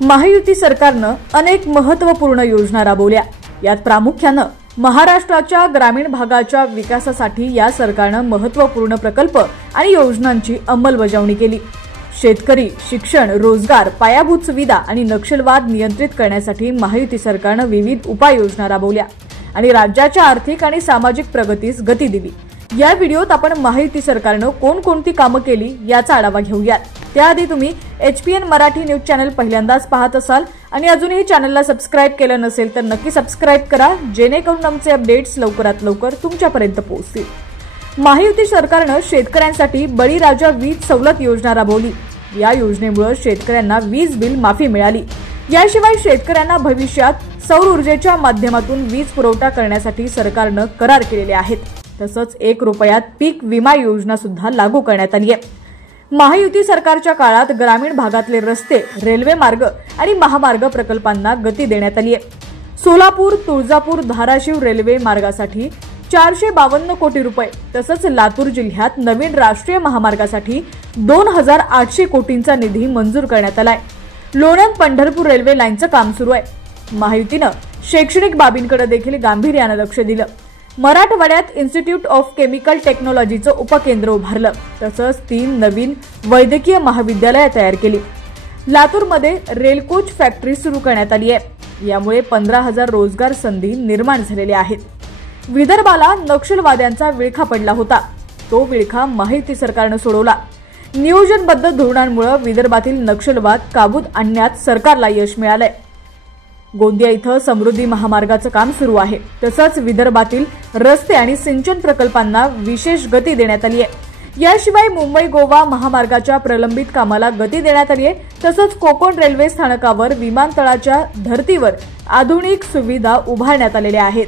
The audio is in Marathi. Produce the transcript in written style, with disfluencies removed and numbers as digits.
महायुती सरकारनं अनेक महत्त्वपूर्ण योजना राबवल्या। यात प्रामुख्यानं महाराष्ट्राच्या ग्रामीण भागाच्या विकासासाठी या सरकारनं महत्त्वपूर्ण प्रकल्प आणि योजनांची अंमलबजावणी केली। शेतकरी, शिक्षण, रोजगार, पायाभूत सुविधा आणि नक्षलवाद नियंत्रित करण्यासाठी महायुती सरकारनं विविध उपाययोजना राबवल्या आणि राज्याच्या आर्थिक आणि सामाजिक प्रगतीस गती दिली। या व्हिडिओत आपण महायुती सरकारनं कोणकोणती कामं केली याचा आढावा घेऊयात। त्याआधी तुम्ही HPN मराठी न्यूज चॅनल पहिल्यांदाच पाहत असाल आणि अजूनही चॅनलला सबस्क्राइब केलं नसेल तर नक्की सबस्क्राइब करा, जेणेकरून आमचे अपडेट्स लवकरात लवकर तुमच्यापर्यंत पोहोचतील। महायुती सरकारनं शेतकऱ्यांसाठी बळीराजा वीज सवलत योजना राबवली। या योजनेमुळे शेतकऱ्यांना वीज बिल माफी मिळाली। याशिवाय शेतकऱ्यांना भविष्यात सौर ऊर्जेच्या माध्यमातून वीज पुरवठा करण्यासाठी सरकारनं करार केलेले आहेत। तसंच 1 रुपयात पीक विमा योजना सुद्धा लागू करण्यात आली आहे। महायुती सरकारच्या काळात ग्रामीण भागातले रस्ते, रेल्वे मार्ग आणि महामार्ग प्रकल्पांना गती देण्यात आली आहे। सोलापूर, तुळजापूर, धाराशिव रेल्वे मार्गासाठी 452 कोटी रुपये, तसंच लातूर जिल्ह्यात नवीन राष्ट्रीय महामार्गासाठी 2800 कोटींचा निधी मंजूर करण्यात आलाय। लोणंद पंढरपूर रेल्वे लाईनचं काम सुरू आहे। महायुतीनं शैक्षणिक बाबींकडे देखील गांभीर्यानं लक्ष दिलं। मराठवाड्यात इन्स्टिट्यूट ऑफ केमिकल टेक्नॉलॉजीचं उपकेंद्र उभारलं, तसंच 3 नवीन वैद्यकीय महाविद्यालये तयार केली। लातूरमध्ये रेलकोच फॅक्टरी सुरू करण्यात आली आहे। यामुळे 15,000 रोजगार संधी निर्माण झालेल्या आहेत। विदर्भाला नक्षलवाद्यांचा विळखा पडला होता, तो विळखा महायुती सरकारनं सोडवला। नियोजनबद्ध धोरणांमुळे विदर्भातील नक्षलवाद काबूत आणण्यात सरकारला यश मिळालंय। गोंदिया इथं समृद्धी महामार्गाचं काम सुरू आहे। तसंच विदर्भातील रस्ते आणि सिंचन प्रकल्पांना विशेष गती देण्यात आली आहे। याशिवाय मुंबई गोवा महामार्गाच्या प्रलंबित कामाला गती देण्यात आली आहे। तसंच कोकण रेल्वे स्थानकावर विमानतळाच्या धर्तीवर आधुनिक सुविधा उभारण्यात आलेल्या आहेत।